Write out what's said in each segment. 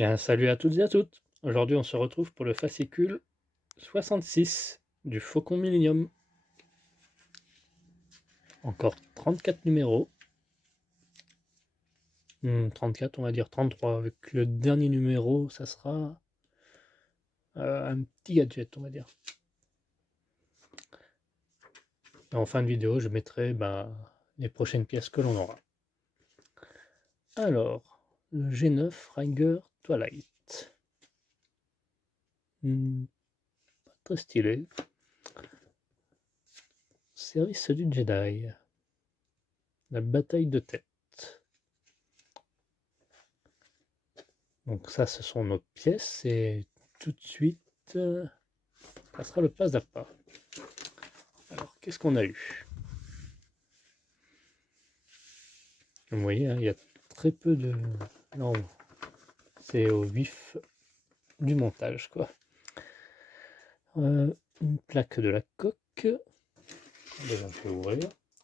Bien, salut à toutes et à toutes. Aujourd'hui, on se retrouve pour le fascicule 66 du Faucon Millenium. Encore 34 numéros. 34, on va dire 33. Avec le dernier numéro, ça sera un petit gadget, on va dire. Et en fin de vidéo, je mettrai les prochaines pièces que l'on aura. Alors, le G9 Ringer Twilight. Pas très stylé. Service du Jedi. La bataille de tête. Donc ça, ce sont nos pièces et tout de suite, ça sera le pas à pas. Alors, qu'est-ce qu'on a eu? Vous voyez, hein, il y a très peu de... Non, c'est au vif du montage, quoi. Une plaque de la coque. Déjà, je vais ouvrir.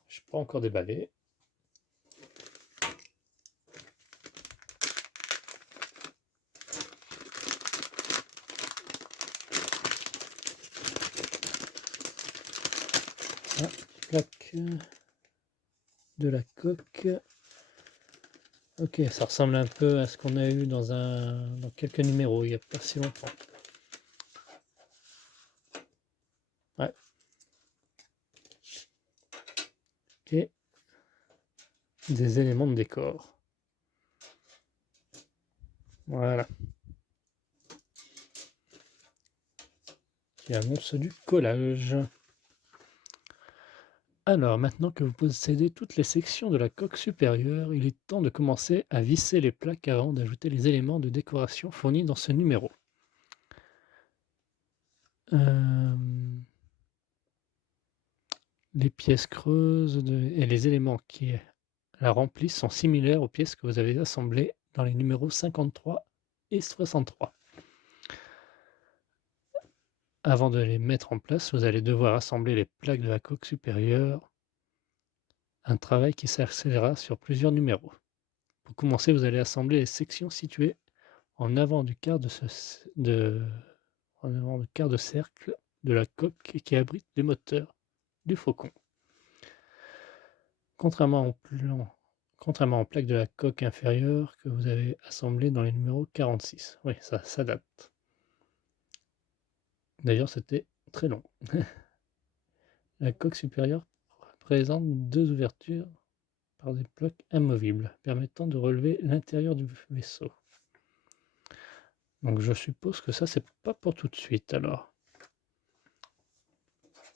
Je n'ai pas encore déballé. Ah, plaque de la coque. Ok, ça ressemble un peu à ce qu'on a eu dans quelques numéros il n'y a pas si longtemps. Ouais. Et des éléments de décor. Voilà. Qui annonce du collage. Alors, maintenant que vous possédez toutes les sections de la coque supérieure, il est temps de commencer à visser les plaques avant d'ajouter les éléments de décoration fournis dans ce numéro. Les pièces creuses et les éléments qui la remplissent sont similaires aux pièces que vous avez assemblées dans les numéros 53 et 63. Avant de les mettre en place, vous allez devoir assembler les plaques de la coque supérieure, un travail qui s'accélérera sur plusieurs numéros. Pour commencer, vous allez assembler les sections situées en avant du quart en avant du quart de cercle de la coque qui abrite les moteurs du Faucon. Contrairement aux plaques de la coque inférieure que vous avez assemblées dans les numéros 46. Oui, ça date. D'ailleurs, c'était très long. La coque supérieure présente deux ouvertures par des blocs amovibles, permettant de relever l'intérieur du vaisseau. Donc je suppose que ça, c'est pas pour tout de suite, alors.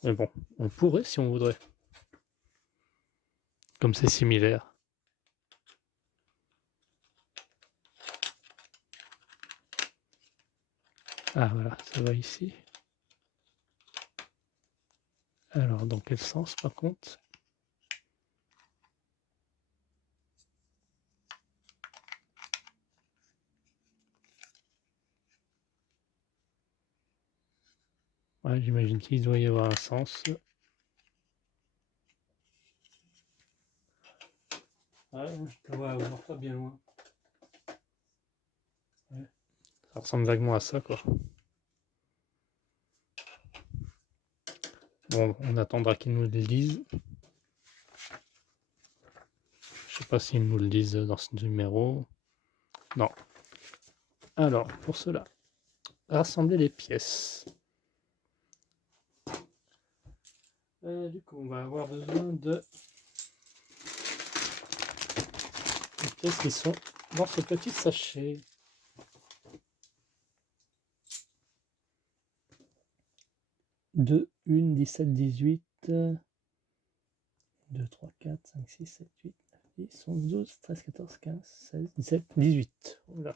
Mais bon, on pourrait si on voudrait. Comme c'est similaire. Ah voilà, ça va ici. Alors, dans quel sens, par contre? Ouais, j'imagine qu'il doit y avoir un sens. Ouais, je te vois pas bien loin. Ouais. Ça ressemble vaguement à ça, quoi. Bon, on attendra qu'ils nous le disent. Je sais pas s'ils nous le disent dans ce numéro. Non. Alors, pour cela, rassembler les pièces. Du coup, on va avoir besoin de des pièces qui sont dans ce petit sachet. 2, 1, 17, 18, 2, 3, 4, 5, 6, 7, 8, 9, 10, 11, 12, 13, 14, 15, 16, 17, 18. Voilà.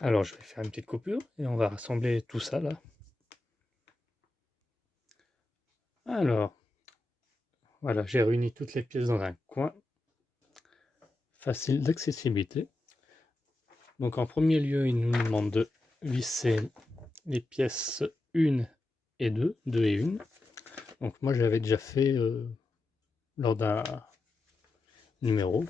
Alors, je vais faire une petite coupure et on va rassembler tout ça là. Alors, voilà, j'ai réuni toutes les pièces dans un coin. Facile d'accessibilité. Donc, en premier lieu, il nous demande de visser les pièces 1 et 2, 2 et 1. Donc, moi, je l'avais déjà fait lors d'un numéro.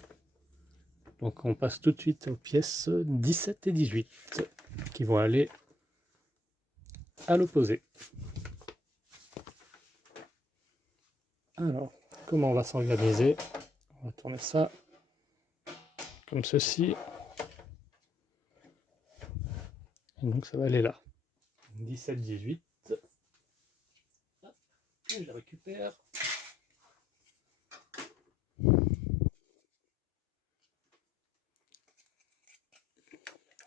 Donc on passe tout de suite aux pièces 17 et 18 qui vont aller à l'opposé. Alors, comment on va s'organiser? On va tourner ça comme ceci. Et donc ça va aller là. 17, 18. Et je la récupère.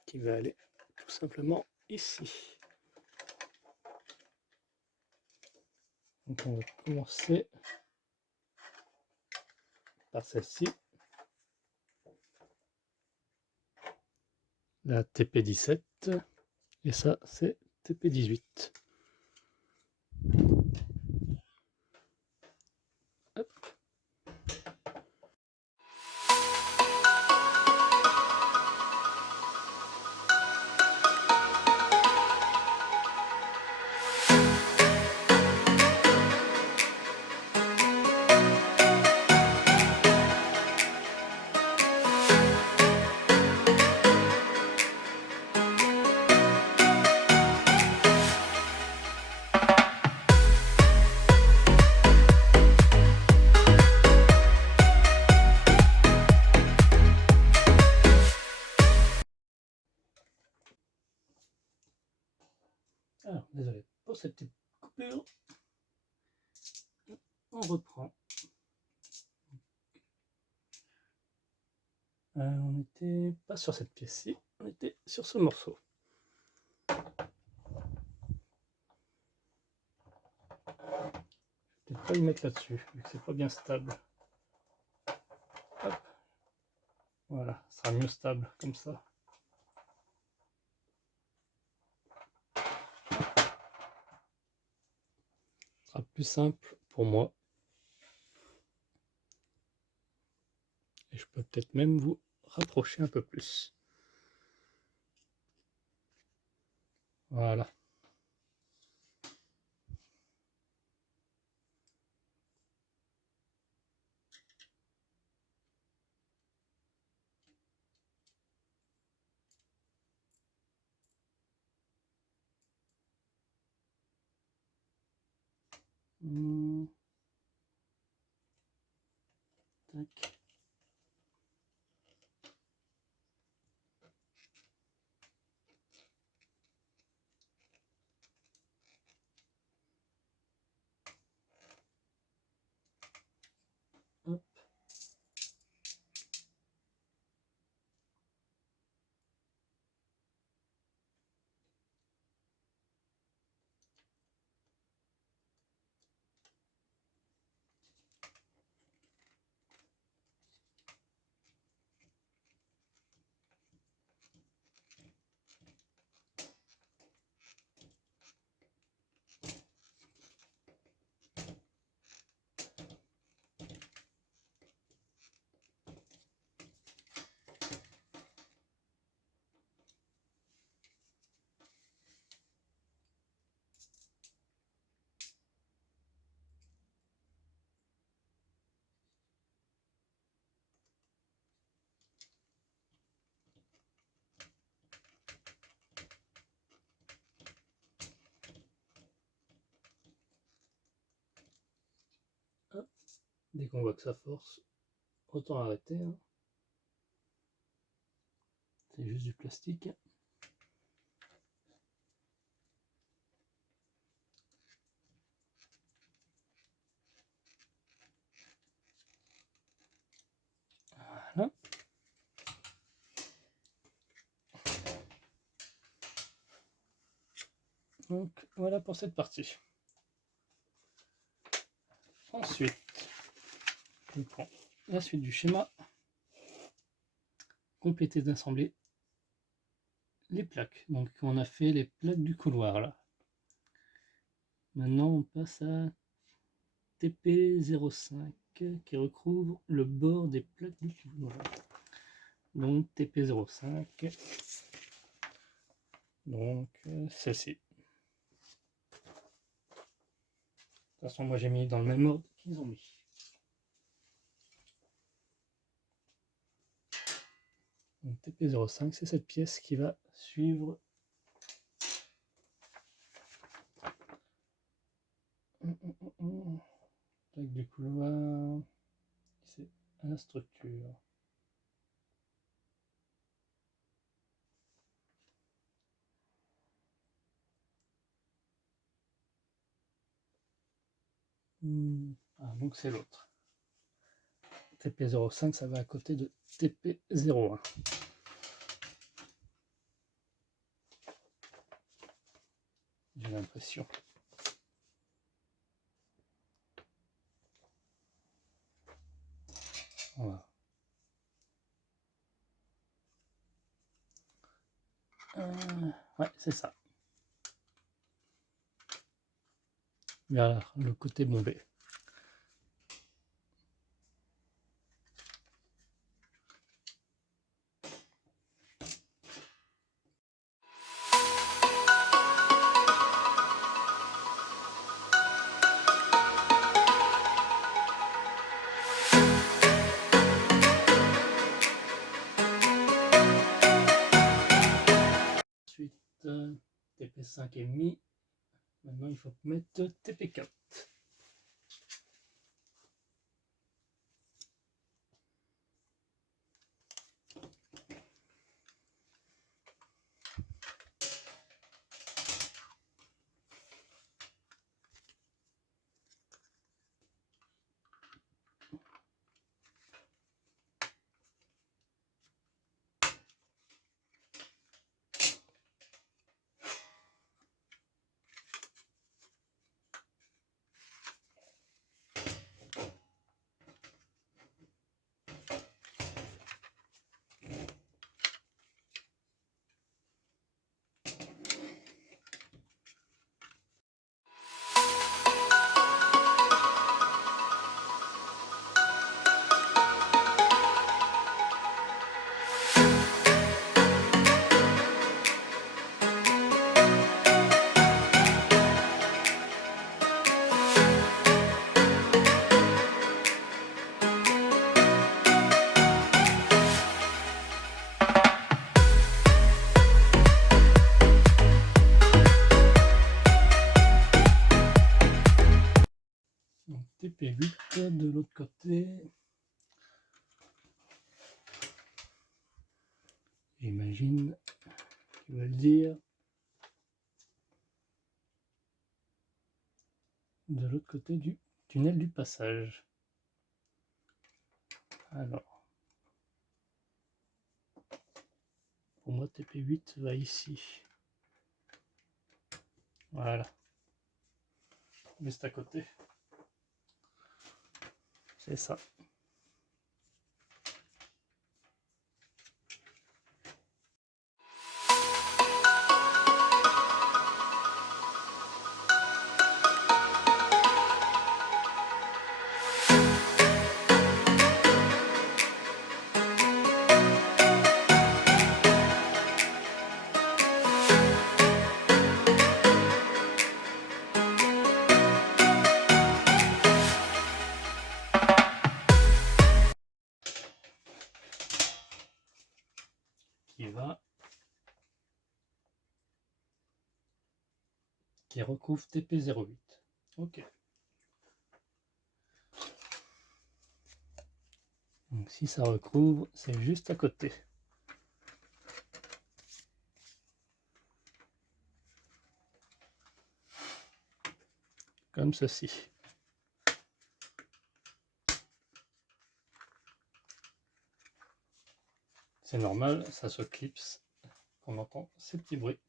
Qui va aller tout simplement ici. Donc on va commencer par celle-ci. La TP17. Et ça, c'est TP18. Hop. Alors, désolé pour cette petite coupure. On reprend. On n'était pas sur cette pièce-ci, on était sur ce morceau. Je vais peut-être pas le mettre là-dessus, vu que c'est pas bien stable. Hop. Voilà, ça sera mieux stable comme ça. Ce sera plus simple pour moi. Et je peux peut-être même vous rapprocher un peu plus. Voilà. Tac. Hop. Hop. Dès qu'on voit que ça force, autant arrêter. Hein. C'est juste du plastique. Voilà. Donc voilà pour cette partie. Ensuite, je prends la suite du schéma. Compléter d'assembler les plaques. Donc on a fait les plaques du couloir là. Maintenant on passe à TP05 qui recouvre le bord des plaques du couloir. Donc TP05. Donc celle-ci. De toute façon moi j'ai mis dans le même ordre qu'ils ont mis. Donc TP05, c'est cette pièce qui va suivre du couloir, c'est la structure. Ah, donc c'est l'autre. TP05, ça va à côté de TP01. J'ai l'impression. Voilà. Ouais, c'est ça. Vers le côté bombé. Ensuite, TP5 est mis. Maintenant, il faut mettre TP4. Donc TP8 de l'autre côté. J'imagine qu'ils veulent dire de l'autre côté du tunnel du passage. Alors, pour moi TP8 va ici. Voilà. Juste à côté. C'est ça. Qui recouvre TP08. Ok. Donc si ça recouvre, c'est juste à côté. Comme ceci. C'est normal, ça se clipse. On entend ces petits bruits.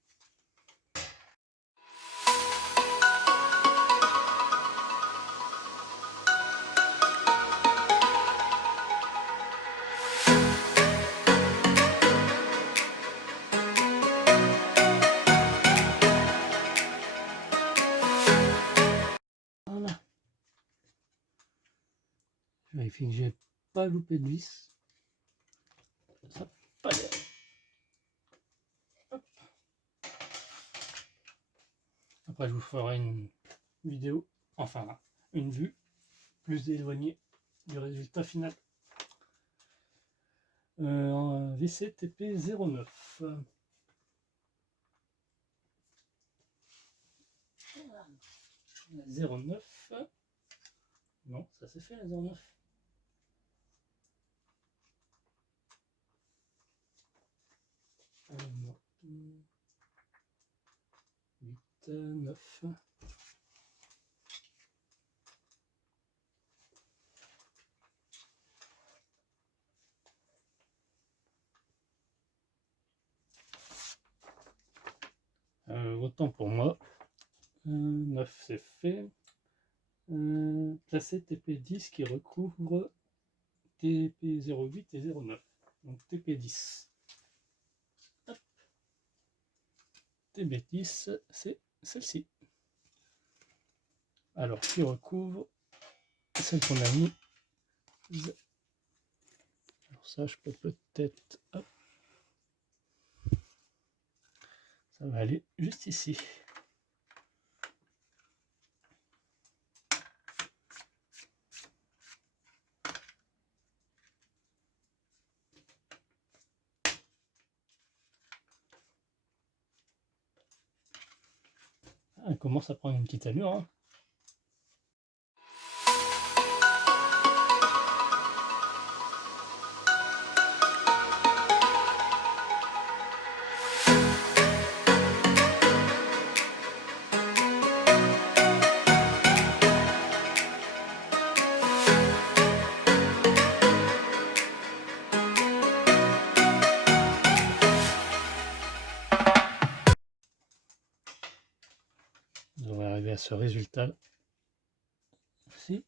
Voilà. Je vérifie que j'ai pas loupé de vis. Ça n'a pas l'air. Après, je vous ferai une vidéo, enfin une vue plus éloignée du résultat final. VC TP09. 09. Non, ça c'est fait la 09. Non. 8, 9. Autant pour moi. 9 c'est fait. Placer TP10 qui recouvre TP08 et 09. Donc TP10. Hop. TP10, c'est celle-ci. Alors, qui recouvre celle qu'on a mis. Alors ça, je peux peut-être... Hop. Ça va aller juste ici. Ah, elle commence à prendre une petite allure. Hein. On va arriver à ce résultat ici.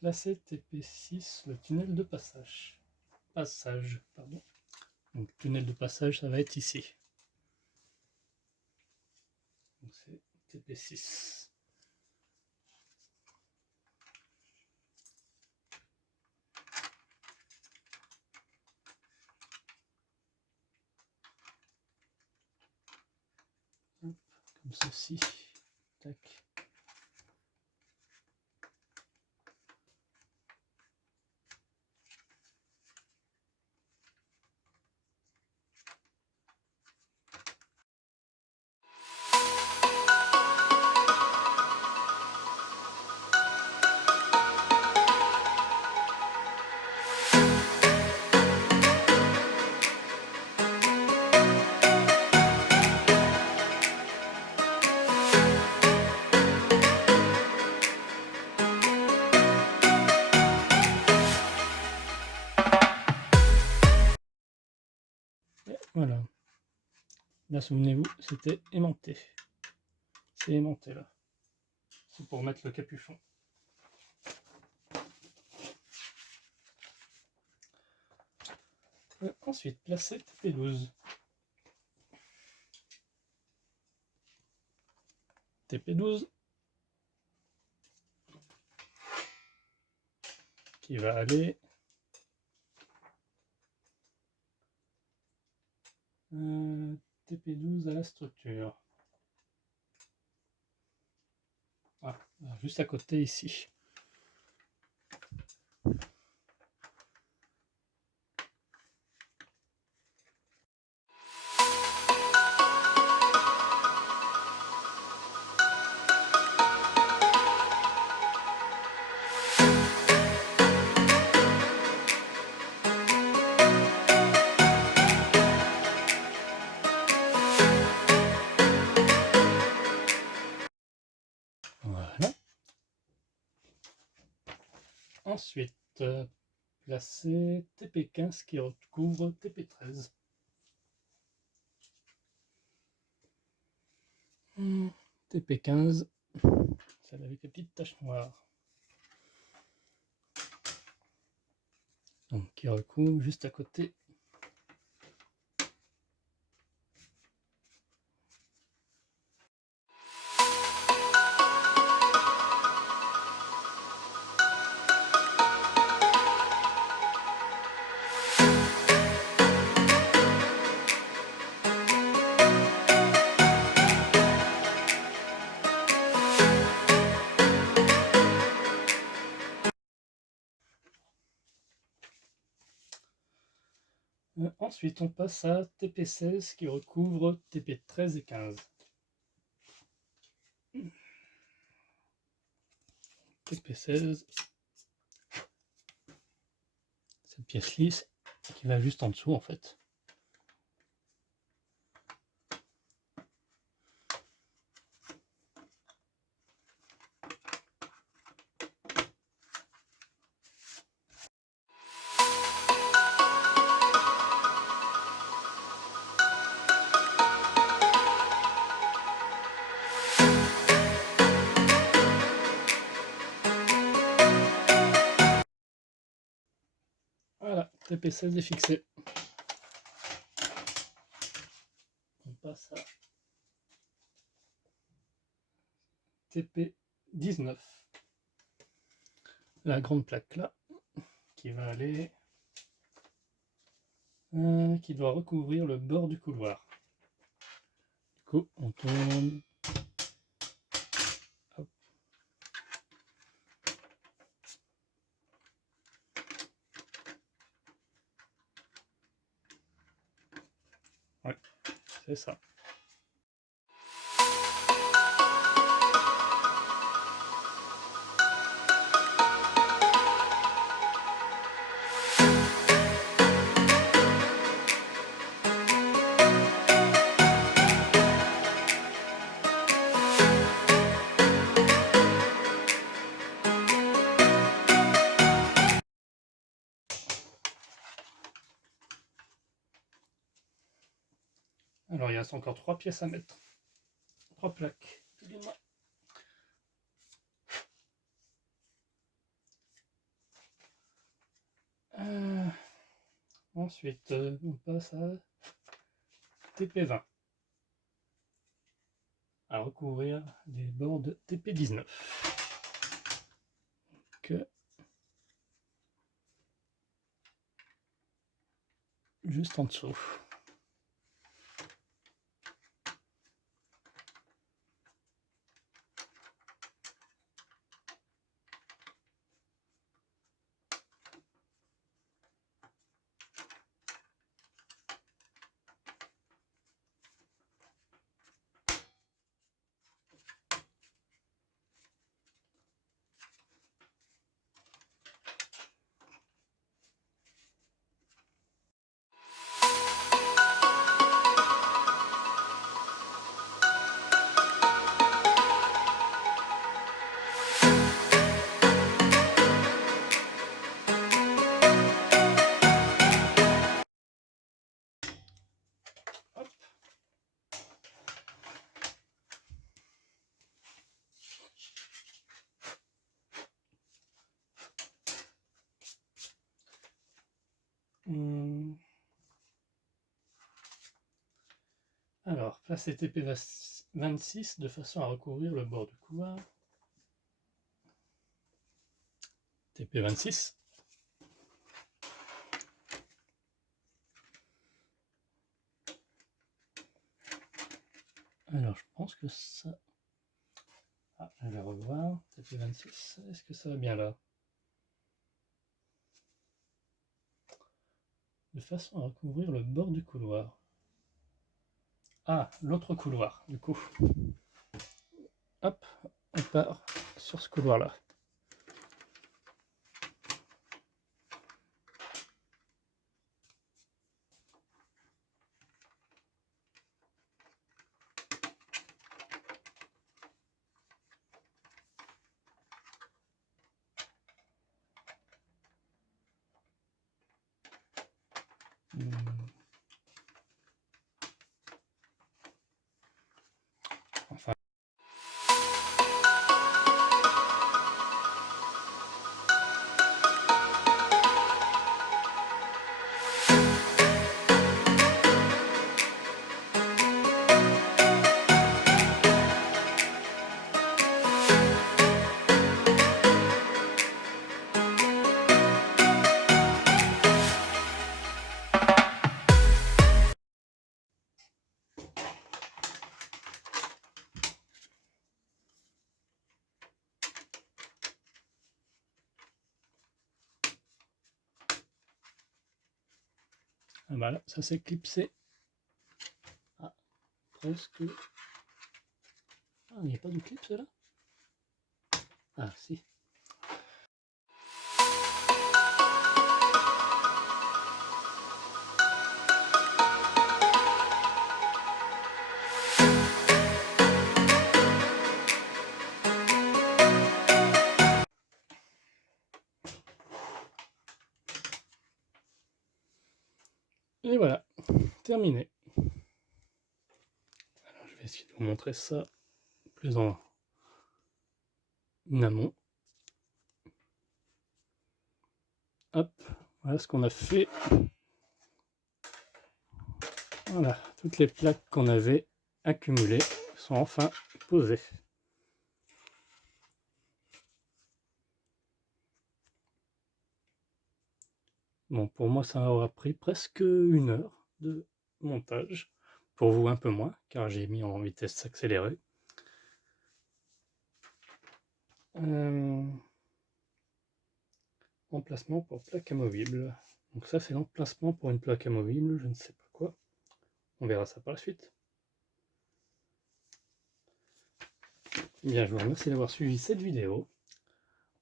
Placer TP6, le tunnel de passage. Pardon. Donc tunnel de passage, ça va être ici. Donc c'est TP6. Hop, comme ceci. Tac. Et voilà. Là, souvenez-vous, c'était aimanté. C'est aimanté là. C'est pour mettre le capuchon. Ensuite, placer TP12. TP12 qui va aller TP12 à la structure. Ah, juste à côté ici. Voilà. Ensuite, placer TP15 qui recouvre TP13. TP15, celle avec les petites taches noires. Donc qui recouvre juste à côté. Ensuite, on passe à TP16 qui recouvre TP13 et 15. TP16, cette pièce lisse qui va juste en dessous en fait. Voilà, TP16 est fixé. On passe à TP19. La grande plaque là, qui va aller, qui doit recouvrir le bord du couloir. Du coup, on tourne. Hop. Ouais, c'est ça. Alors, il reste encore 3 pièces à mettre. 3 plaques. Ensuite, on passe à TP20. À recouvrir les bords de TP19. Donc, juste en dessous. Hop. Alors, placez TP26 de façon à recouvrir le bord du couloir. TP26. Alors, je pense que ça... Ah, je vais revoir. TP26, est-ce que ça va bien là? De façon à recouvrir le bord du couloir. Ah, l'autre couloir, du coup. Hop, on part sur ce couloir-là. Enfin. Ah bah là, ça s'est clipsé. Ah, presque. Ah, il n'y a pas de clips là? Ah si. Et voilà, terminé. Alors, je vais essayer de vous montrer ça plus en amont. Hop, voilà ce qu'on a fait. Voilà, toutes les plaques qu'on avait accumulées sont enfin posées. Bon, pour moi, ça aura pris presque 1 heure de montage. Pour vous, un peu moins, car j'ai mis en vitesse accélérée. Emplacement pour plaque amovible. Donc ça, c'est l'emplacement pour une plaque amovible, je ne sais pas quoi. On verra ça par la suite. Bien, je vous remercie d'avoir suivi cette vidéo.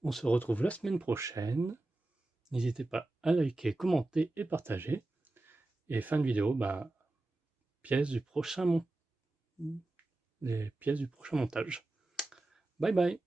On se retrouve la semaine prochaine. N'hésitez pas à liker, commenter et partager. Et fin de vidéo, bah, les pièces du prochain montage. Bye bye.